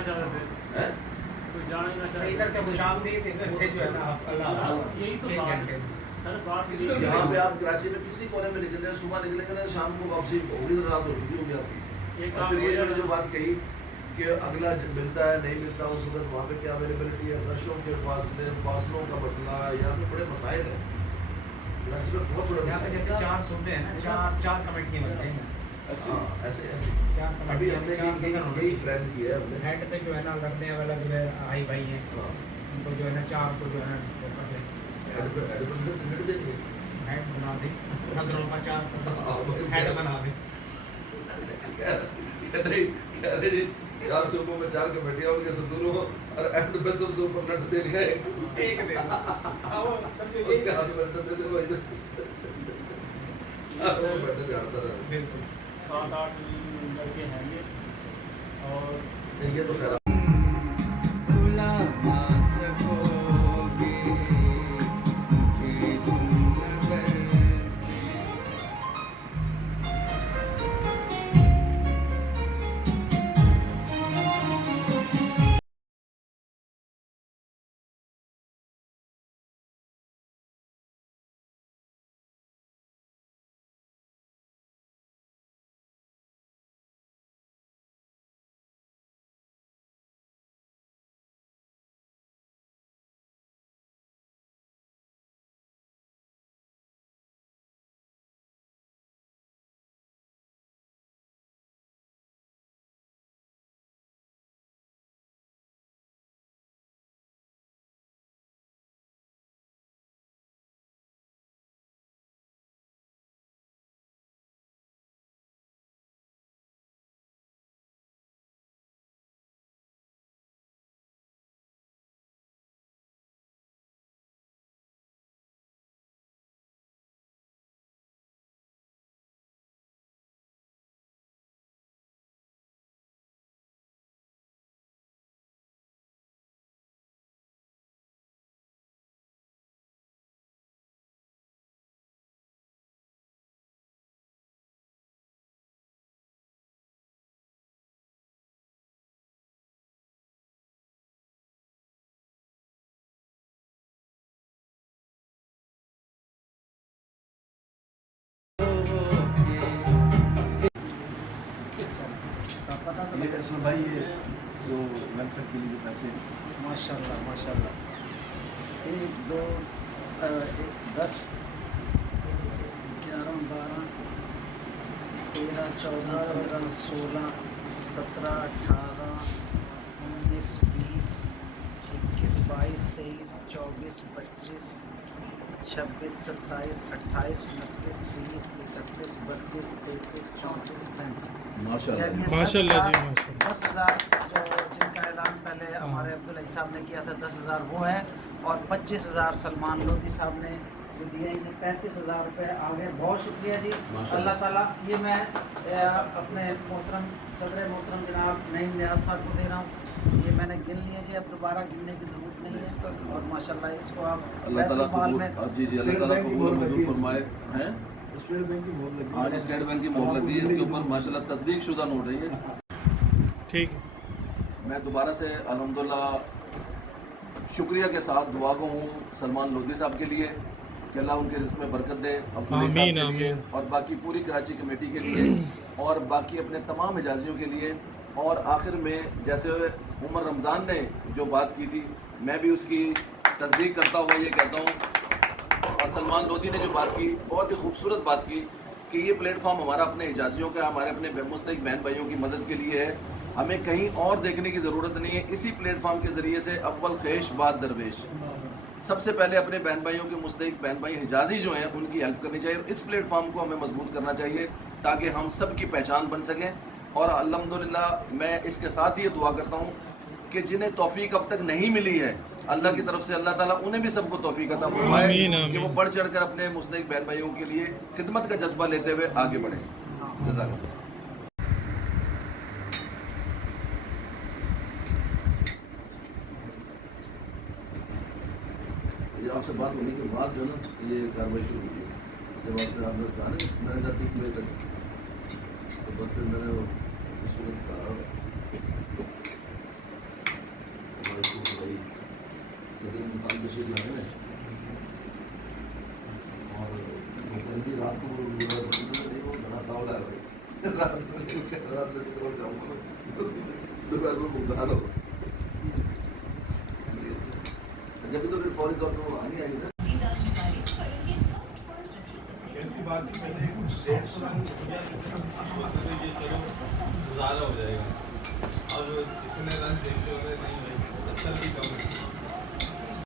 ना चाहते थे, कोई जाना ही ना चाहते। इधर से खुशामदीद, इधर से जो है ना आप अल्लाह यही तो एक बात घंटे है सर। बात ये यहाँ पे आप कराची में किसी कोने में निकल जाए, सुबह निकलेंगे ना शाम को वापसी होगी तो रात हो चुकी होगी आपकी। एक और फिर ये मैंने जो बात कही कि अगला मिलता है नहीं मिलता, उस वक्त वहाँ पे क्या अवेलेबिलिटी है, रशों के फासलों का मसला, यहाँ पे बड़े मसाइल है कराची में, बहुत बड़े यहाँ पे जैसे मसाइल। 4 सूबे हैं ना, चार कमेटियाँ बन रही हैं। हाँ ऐसे ऐसे 4 अभी कमेटियाँ, हमने 4 सदर होने यही प्लान किया है हमने। हेड पे जो है ना लगने वाला जो है आई भाई हैं, हाँ उनको जो है ना 4 को जो है ना वो कर दें, हेड पे हेड देंगे। हेड बना दें, सदरों का 4 सदर हेड बना दें। कह रहे जी 4 सूबों में 4 कमेटियां उनके सदूरों और एंड पे सब ऊपर नट दे दिया एक एक दे दो। हाँ वो समझे उसके हाथ में नट दे दे भाई चारों में बैठे जाता रहा। बिल्कुल 7-8 लड़के हैं ये, और ये तो खैर ये असल भाई ये जो वेलफेयर के लिए जो पैसे माशाल्लाह माशाल्लाह 1 2 10 11 12 13 14 15 16 17 18 19 20 21 22 23 24 25 26 27 28 29 30 31 32 33 34 35 माशाल्लाह माशाल्लाह जी, 10,000 जो जिनका ऐलान पहले हमारे अब्दुल साहब ने किया था 10,000 वो है, और 25,000 सलमान लोधी साहब ने जो दिए, ये 35,000 रुपये आ गए। बहुत शुक्रिया जी, अल्लाह ताला। ये मैं अपने मोहतरम सदर मोहतरम जनाब नईम नियाज साहब को दे रहा हूँ, ये मैंने गिन लिया जी, अब दोबारा गिनने की ज़रूरत नहीं है, और माशाल्लाह इसको आप अल्लाह ताला बैतुल माल कबूल जी जी अल्लाह ताला कबूल मंजूर फरमाए हैं। स्टेट बैंक की मोहर लगी आज स्टेट बैंक की मोहर लगी है, इसके ऊपर माशाल्लाह तस्दीक शुदा नोट है ये। ठीक है। मैं दोबारा से अल्हम्दुलिल्लाह शुक्रिया के साथ दुआ को हूँ सलमान लोधी साहब के लिए कि अल्लाह उनके रिस्क में बरकत दे, अब्दुल साहब आमीन, के लिए आमीन। और बाकी पूरी कराची कमेटी के लिए और बाकी अपने तमाम एजाजियों के लिए। और आखिर में जैसे उमर रमज़ान ने जो बात की थी, मैं भी उसकी तस्दीक करता हुआ ये कहता हूँ, और सलमान लोधी ने जो बात की बहुत ही खूबसूरत बात की कि ये प्लेटफॉर्म हमारा अपने एजाजियों का, हमारे अपने मुस्तहिक बहन भाइयों की मदद के लिए है, हमें कहीं और देखने की ज़रूरत नहीं है। इसी प्लेटफॉर्म के ज़रिए से अव्वल ख्वेश बाद दरवेश, सबसे पहले अपने बहन भाइयों के मुस्तहिक बहन भाई हिजाजी जो हैं उनकी हेल्प करनी चाहिए। इस प्लेटफॉर्म को हमें मजबूत करना चाहिए ताकि हम सब की पहचान बन सकें। और अल्हम्दुलिल्लाह मैं इसके साथ ये दुआ करता हूँ कि जिन्हें तौफीक अब तक नहीं मिली है, अल्लाह की तरफ से अल्लाह ताला उन्हें भी सबको तौफीक अता फरमाए आमीन, कि वो आमीन। बढ़ चढ़ कर अपने मुस्तहिक बहन भाइयों के लिए खिदमत का जज्बा लेते हुए आगे बढ़े। जज़ाकल्लाह। ये आपसे बात होने के बाद जो है ना ये कार्रवाई शुरू की, जब आपसे आपने कहा ना मैंने कहा 3 बजे तक, तो बस फिर मैंने इस वक्त कहा सुल्तान बशीर लगे हैं और जी रात को नहीं वो बड़ा तावला है भाई रात में तो जाऊँगा दोपहर में भुगतान हो जब तो फिर फौरी तौर पर वो आनी आएगी ना ऐसी बात ही पहले 150 लाख रुपया ये चलो गुजारा हो जाएगा और इतने रन देखते हुए नहीं भाई 70 भी कम है